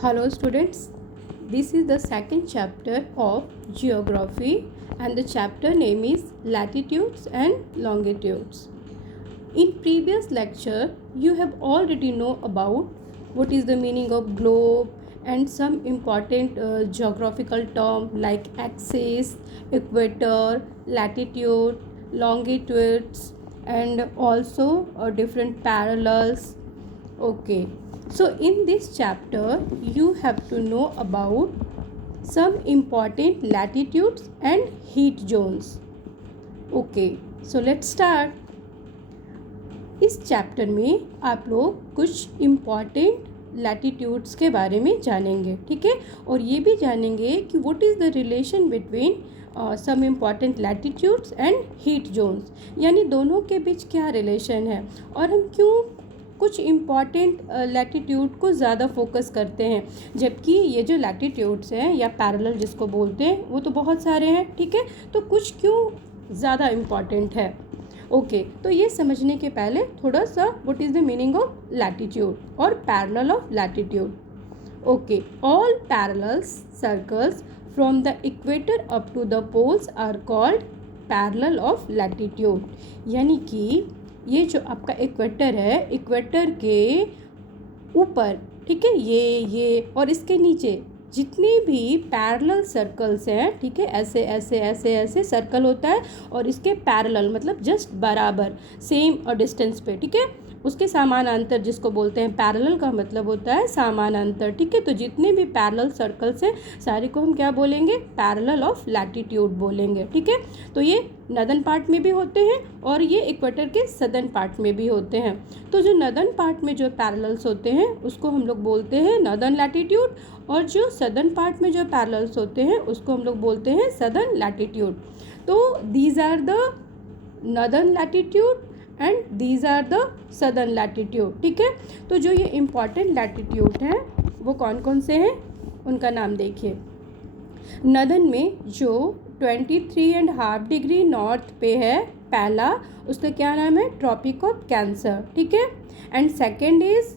Hello students, this is the second chapter of geography and the chapter name is latitudes and longitudes. In previous lecture you have already know about what is the meaning of globe and some important geographical term like axis, equator, latitude, longitudes and also different parallels. Okay, so in this chapter you have to know about some important latitudes and heat zones. Okay, so let's start. इस chapter में आप लोग कुछ important latitudes के बारे में जानेंगे, ठीक है, और ये भी जानेंगे कि what is the relation between some important latitudes and heat zones, यानी दोनों के बीच क्या रिलेशन है और हम क्यों कुछ इम्पॉर्टेंट लैटिट्यूड को ज़्यादा फोकस करते हैं, जबकि ये जो लैटिट्यूड्स हैं या पैरेलल जिसको बोलते हैं वो तो बहुत सारे हैं, ठीक है, तो कुछ क्यों ज़्यादा इम्पॉर्टेंट है. ओके, तो ये समझने के पहले थोड़ा सा what is the meaning of latitude और parallel of latitude. Okay, all parallels circles from the equator up to the poles are called parallel of latitude. यानी कि ये जो आपका इक्वेटर है, इक्वेटर के ऊपर, ठीक है, ये और इसके नीचे जितने भी पैरेलल सर्कल्स हैं, ठीक है, ऐसे ऐसे ऐसे ऐसे सर्कल होता है और इसके पैरेलल मतलब जस्ट बराबर सेम और डिस्टेंस पे, ठीक है, उसके समानांतर जिसको बोलते हैं. पैरेलल का मतलब होता है समानांतर, ठीक है. तो जितने भी पैरेलल सर्कल्स हैं सारे को हम क्या बोलेंगे, पैरेलल ऑफ लैटिट्यूड बोलेंगे, ठीक है. तो ये नदर्न पार्ट में भी होते हैं और ये इक्वेटर के सदर्न पार्ट में भी होते हैं. तो जो नदर्न पार्ट में जो पैरेलल्स होते हैं उसको हम लोग बोलते हैं नदर्न लैटिट्यूड और जो सदर्न पार्ट में जो पैरेलल्स होते हैं उसको हम लोग बोलते हैं सदर्न लैटिट्यूड. तो these are the northern latitude and these are the southern latitude, ठीक है. तो जो ये इम्पॉर्टेंट लैटिट्यूड हैं वो कौन कौन से हैं, उनका नाम देखिए. नदर्न में जो 23.5 डिग्री नॉर्थ पे है पहला, उसका क्या नाम है, ट्रॉपिक ऑफ कैंसर, ठीक है. And second is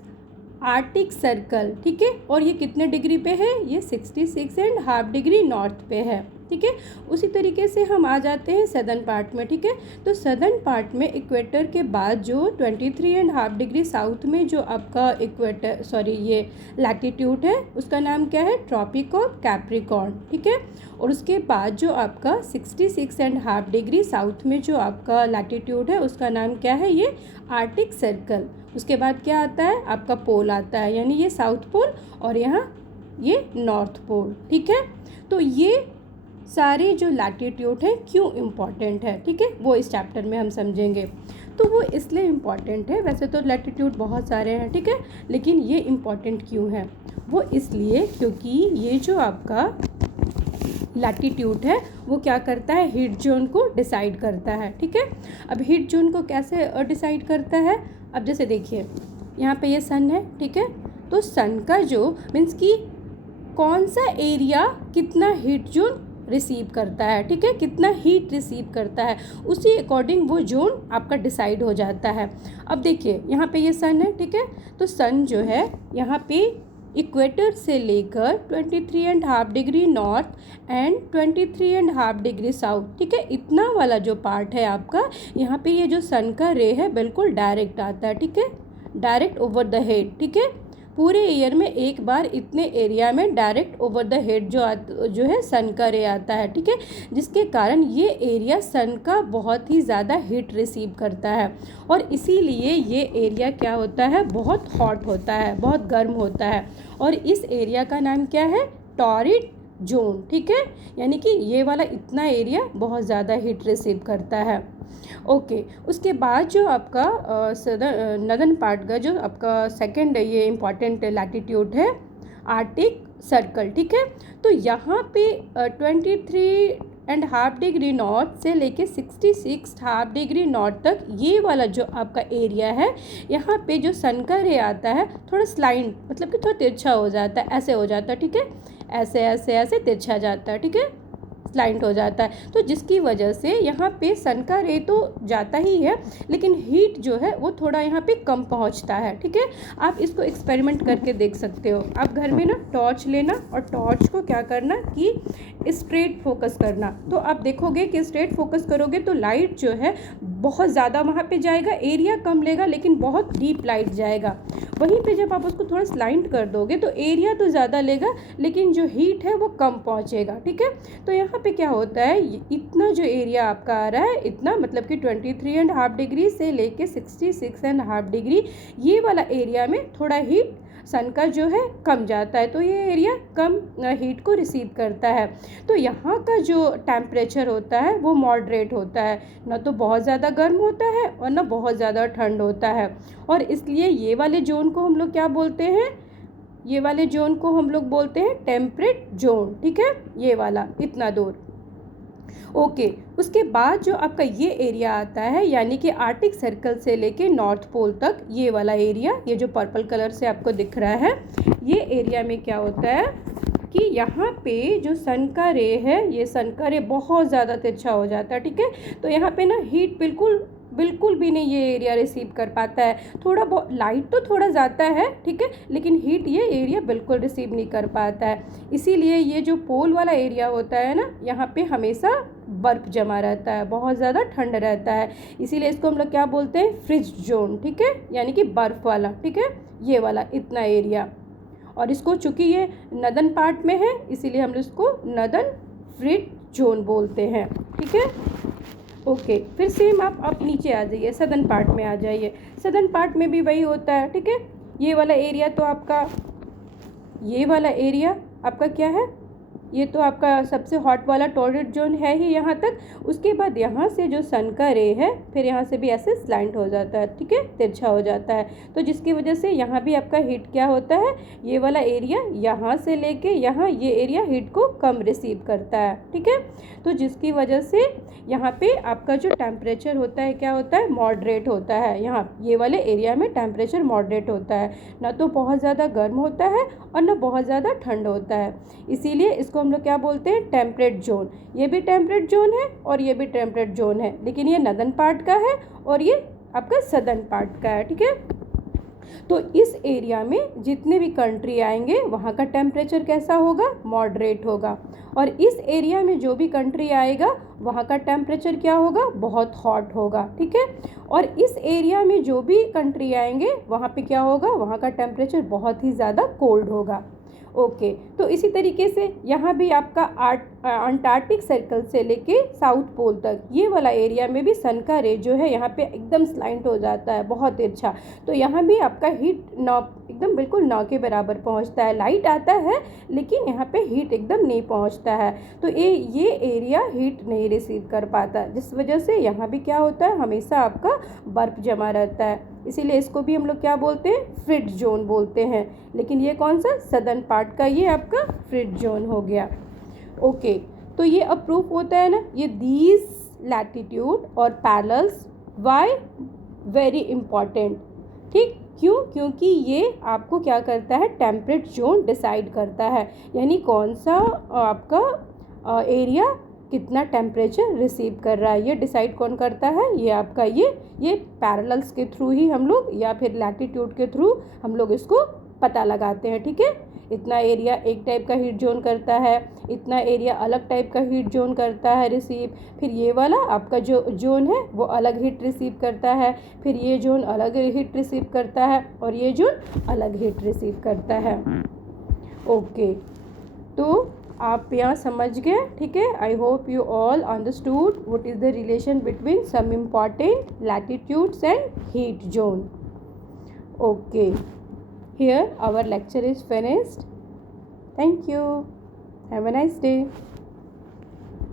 Arctic circle, ठीक है, और ये कितने डिग्री पे है, ये 66.5 डिग्री नॉर्थ पे है, ठीक है. उसी तरीके से हम आ जाते हैं सदर्न पार्ट में, ठीक है. तो सदर्न पार्ट में इक्वेटर के बाद जो 23.5 डिग्री साउथ में जो आपका ये लैटिट्यूड है उसका नाम क्या है, ट्रॉपिक ऑफ कैप्रिकॉर्न, ठीक है. और उसके बाद जो आपका 66.5 डिग्री साउथ में जो आपका लैटिट्यूड है उसका नाम क्या है, ये आर्टिक सर्कल. उसके बाद क्या आता है, आपका पोल आता है, यानी ये साउथ पोल और यहाँ ये नॉर्थ पोल, ठीक है. तो ये सारे जो लैटिट्यूड हैं क्यों इम्पॉर्टेंट है, ठीक है, वो इस चैप्टर में हम समझेंगे. तो वो इसलिए इम्पॉर्टेंट है, वैसे तो लैटिट्यूड बहुत सारे हैं, ठीक है, लेकिन ये इम्पॉर्टेंट क्यों है, वो इसलिए क्योंकि ये जो आपका लैटिट्यूड है वो क्या करता है, हीट जोन को डिसाइड करता है, ठीक है. अब हीट जोन को कैसे डिसाइड करता है, अब जैसे देखिए यहाँ पे ये सन है, ठीक है, तो सन का जो मीन्स कि कौन सा एरिया कितना हीट जोन रिसीव करता है, ठीक है, कितना हीट रिसीव करता है, उसी अकॉर्डिंग वो जोन आपका डिसाइड हो जाता है. अब देखिए यहाँ पे ये सन है, ठीक है, तो सन जो है यहाँ पे इक्वेटर से लेकर 23.5 degree north and 23.5 degree south, ठीक है, इतना वाला जो पार्ट है आपका, यहाँ पे ये जो सन का रे है बिल्कुल डायरेक्ट आता है, ठीक है, डायरेक्ट ओवर द हेड, ठीक है. पूरे ईयर में एक बार इतने एरिया में डायरेक्ट ओवर द हेड जो है सन का रे आता है, ठीक है, जिसके कारण ये एरिया सन का बहुत ही ज़्यादा हीट रिसीव करता है और इसीलिए ये एरिया क्या होता है, बहुत हॉट होता है, बहुत गर्म होता है और इस एरिया का नाम क्या है, टॉरिड जोन, ठीक है, यानी कि ये वाला इतना एरिया बहुत ज़्यादा हीट रिसीव करता है. ओके, उसके बाद जो आपका नदर्न पार्ट का जो आपका सेकंड ये इम्पॉर्टेंट लैटिट्यूड है आर्टिक सर्कल, ठीक है. तो यहाँ पे 23.5 डिग्री नॉर्थ से लेके 66.5 डिग्री नॉर्थ तक ये वाला जो आपका एरिया है, यहाँ पे जो सन का रे आता है थोड़ा स्लाइड मतलब कि थोड़ा तिरछा हो जाता है, ऐसे हो जाता है, ठीक है, ऐसे ऐसे ऐसे तिरछा जाता है, ठीक है. स्लाइंट हो जाता है। तो जिसकी वजह से यहाँ पे सन का रे तो जाता ही है, लेकिन हीट जो है वो थोड़ा यहाँ पे कम पहुँचता है। ठीक है, आप इसको एक्सपेरिमेंट करके देख सकते हो। आप घर में ना टॉर्च लेना और टॉर्च को क्या करना कि स्ट्रेट फोकस करना। तो आप देखोगे कि स्ट्रेट फोकस करोगे तो लाइट जो है बहुत ज़्यादा वहाँ पे जाएगा, एरिया कम लेगा लेकिन बहुत डीप लाइट जाएगा। वहीं पे जब आप उसको थोड़ा स्लाइंट कर दोगे तो एरिया तो ज़्यादा लेगा लेकिन जो हीट है वो कम पहुँचेगा। ठीक है, तो यहाँ पे क्या होता है, इतना जो एरिया आपका आ रहा है, इतना मतलब कि 23.5 डिग्री से लेके 66.5 डिग्री, ये वाला एरिया में थोड़ा हीट सन का जो है कम जाता है, तो ये एरिया कम हीट को रिसीव करता है। तो यहाँ का जो टेम्परेचर होता है वो मॉडरेट होता है, ना तो बहुत ज़्यादा गर्म होता है और ना बहुत ज़्यादा ठंड होता है। और इसलिए ये वाले जोन को हम लोग क्या बोलते हैं, ये वाले जोन को हम लोग बोलते हैं टेम्परेट जोन। ठीक है, ये वाला इतना दूर। ओके, उसके बाद जो आपका ये एरिया आता है यानी कि आर्टिक सर्कल से लेके नॉर्थ पोल तक, ये वाला एरिया, ये जो पर्पल कलर से आपको दिख रहा है, ये एरिया में क्या होता है कि यहाँ पे जो सन का रे है, ये सन का रे बहुत ज़्यादा तिरछा हो जाता है। ठीक है, तो यहाँ पे ना हीट बिल्कुल भी नहीं ये एरिया रिसीव कर पाता है। थोड़ा बहुत लाइट तो थोड़ा जाता है, ठीक है, लेकिन हीट ये एरिया बिल्कुल रिसीव नहीं कर पाता है। इसीलिए ये जो पोल वाला एरिया होता है ना, यहाँ पे हमेशा बर्फ़ जमा रहता है, बहुत ज़्यादा ठंड रहता है। इसीलिए इसको हम लोग क्या बोलते हैं, फ्रिज जोन। ठीक है, यानी कि बर्फ़ वाला। ठीक है, ये वाला इतना एरिया, और इसको चूँकि ये नदन पार्ट में है इसीलिए हम इसको नदन फ्रिज जोन बोलते हैं। ठीक है, ओके, फिर सेम आप नीचे आ जाइए, सदर्न पार्ट में आ जाइए। सदर्न पार्ट में भी वही होता है। ठीक है, ये वाला एरिया तो आपका, ये वाला एरिया आपका क्या है, ये तो आपका सबसे हॉट वाला टॉर्रिड जोन है ही यहाँ तक। उसके बाद यहाँ से जो सन का रे है फिर यहाँ से भी ऐसे स्लैंट हो जाता है। ठीक है, तिरछा हो जाता है, तो जिसकी वजह से यहाँ भी आपका हीट क्या होता है, ये वाला एरिया यहाँ से लेके यहाँ ये एरिया हीट को कम रिसीव करता है। ठीक है, तो जिसकी वजह से यहाँ पे आपका जो टेम्परेचर होता है क्या होता है, मॉडरेट होता है। यहाँ ये वाले एरिया में टेम्परेचर मॉडरेट होता है, ना तो बहुत ज़्यादा गर्म होता है और ना बहुत ज़्यादा ठंड होता है। इसीलिए इसको हम लोग क्या बोलते हैं, टेम्परेट जोन। ये भी टेम्परेट जोन है और ये भी टेम्परेट जोन है, लेकिन ये नदन पार्ट का है और ये आपका सदर्न पार्ट का है। ठीक है, तो इस एरिया में जितने भी कंट्री आएंगे वहाँ का टेम्परेचर कैसा होगा, मॉडरेट होगा। और इस एरिया में जो भी कंट्री आएगा वहाँ का टेम्परेचर क्या होगा, बहुत हॉट होगा। ठीक है, और इस एरिया में जो भी कंट्री आएंगे वहाँ पे क्या होगा, वहाँ का टेम्परेचर बहुत ही ज़्यादा कोल्ड होगा। ओके, तो इसी तरीके से यहाँ भी आपका अंटार्कटिक सर्कल से लेके साउथ पोल तक, ये वाला एरिया में भी सन का रे जो है यहाँ पे एकदम स्लाइंट हो जाता है, बहुत अच्छा। तो यहाँ भी आपका हीट नौ एकदम बिल्कुल 9 के बराबर पहुँचता है। लाइट आता है लेकिन यहाँ पे हीट एकदम नहीं पहुँचता है, तो ये एरिया हीट नहीं रिसीव कर पाता, जिस वजह से यहाँ भी क्या होता है, हमेशा आपका बर्फ़ जमा रहता है। इसीलिए इसको भी हम लोग क्या बोलते हैं, फ्रिज जोन बोलते हैं। लेकिन ये कौन सा, सदर्न पार्ट का ये आपका फ्रिज जोन हो गया। ओके, तो ये अब प्रूफ होता है ना, ये दीज लैटिट्यूड और पैरेलल्स वाई वेरी इम्पॉर्टेंट। ठीक, क्यों, क्योंकि ये आपको क्या करता है, टेम्परेट जोन डिसाइड करता है, यानी कौन सा आपका एरिया कितना टेम्परेचर रिसीव कर रहा है, ये डिसाइड कौन करता है, ये आपका ये पैरेलल्स के थ्रू ही हम लोग या फिर लैटिट्यूड के थ्रू हम लोग इसको पता लगाते हैं। ठीक है, इतना एरिया एक टाइप का हीट जोन करता है, इतना एरिया अलग टाइप का हीट जोन करता है रिसीव, फिर ये वाला आपका जो जोन है वो अलग हीट रिसीव करता है, फिर ये जोन अलग हीट रिसीव करता है और ये जोन अलग हीट रिसीव करता है। ओके, तो आप यहाँ समझ गए। ठीक है, I hope you all understood what is the relation between some important latitudes and heat zone. Okay, here our lecture is finished. Thank you. Have a nice day.